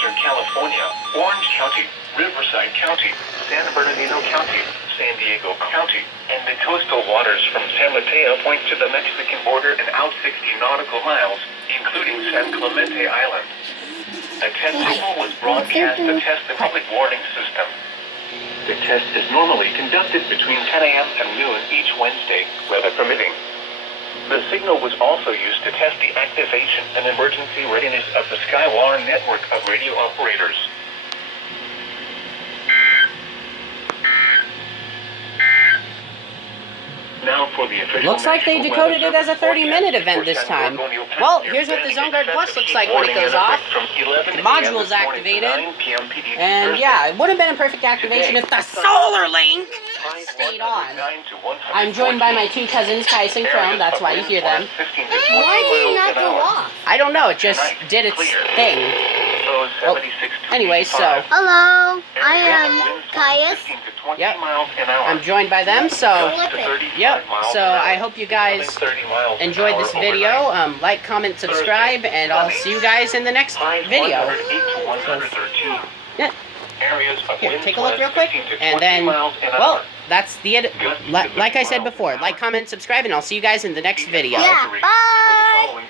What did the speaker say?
Western California, Orange County, Riverside County, San Bernardino County, San Diego County, and the coastal waters from San Mateo Point to the Mexican border and out 60 nautical miles, including San Clemente Island. A test signal was broadcast to test the public warning system. The test is normally conducted between 10 a.m. and noon each Wednesday, weather permitting. The signal was also used to test the activation and emergency readiness of the Skywar network of radio operators. Now for the official. Looks like they decoded it as a 30-minute event this time. Well, here's what the ZONEGUARD Plus looks like when it goes off. The module is activated. And yeah, it would have been a perfect activation if the solar link stayed on. I'm joined by my two cousins, Kais and Chrome. That's why you hear them. Why did it not go off? I don't know. It just did its thing. Well, anyway, so. Hello, I am Caius. Yep. I'm joined by them, so. Yep. So I hope you guys enjoyed this video. Like, comment, subscribe, and I'll see you guys in the next video. Yeah. Here, take a look real quick, and then, well, that's the edit. Like I said before, like, comment, subscribe, and I'll see you guys in the next video. Yeah, bye!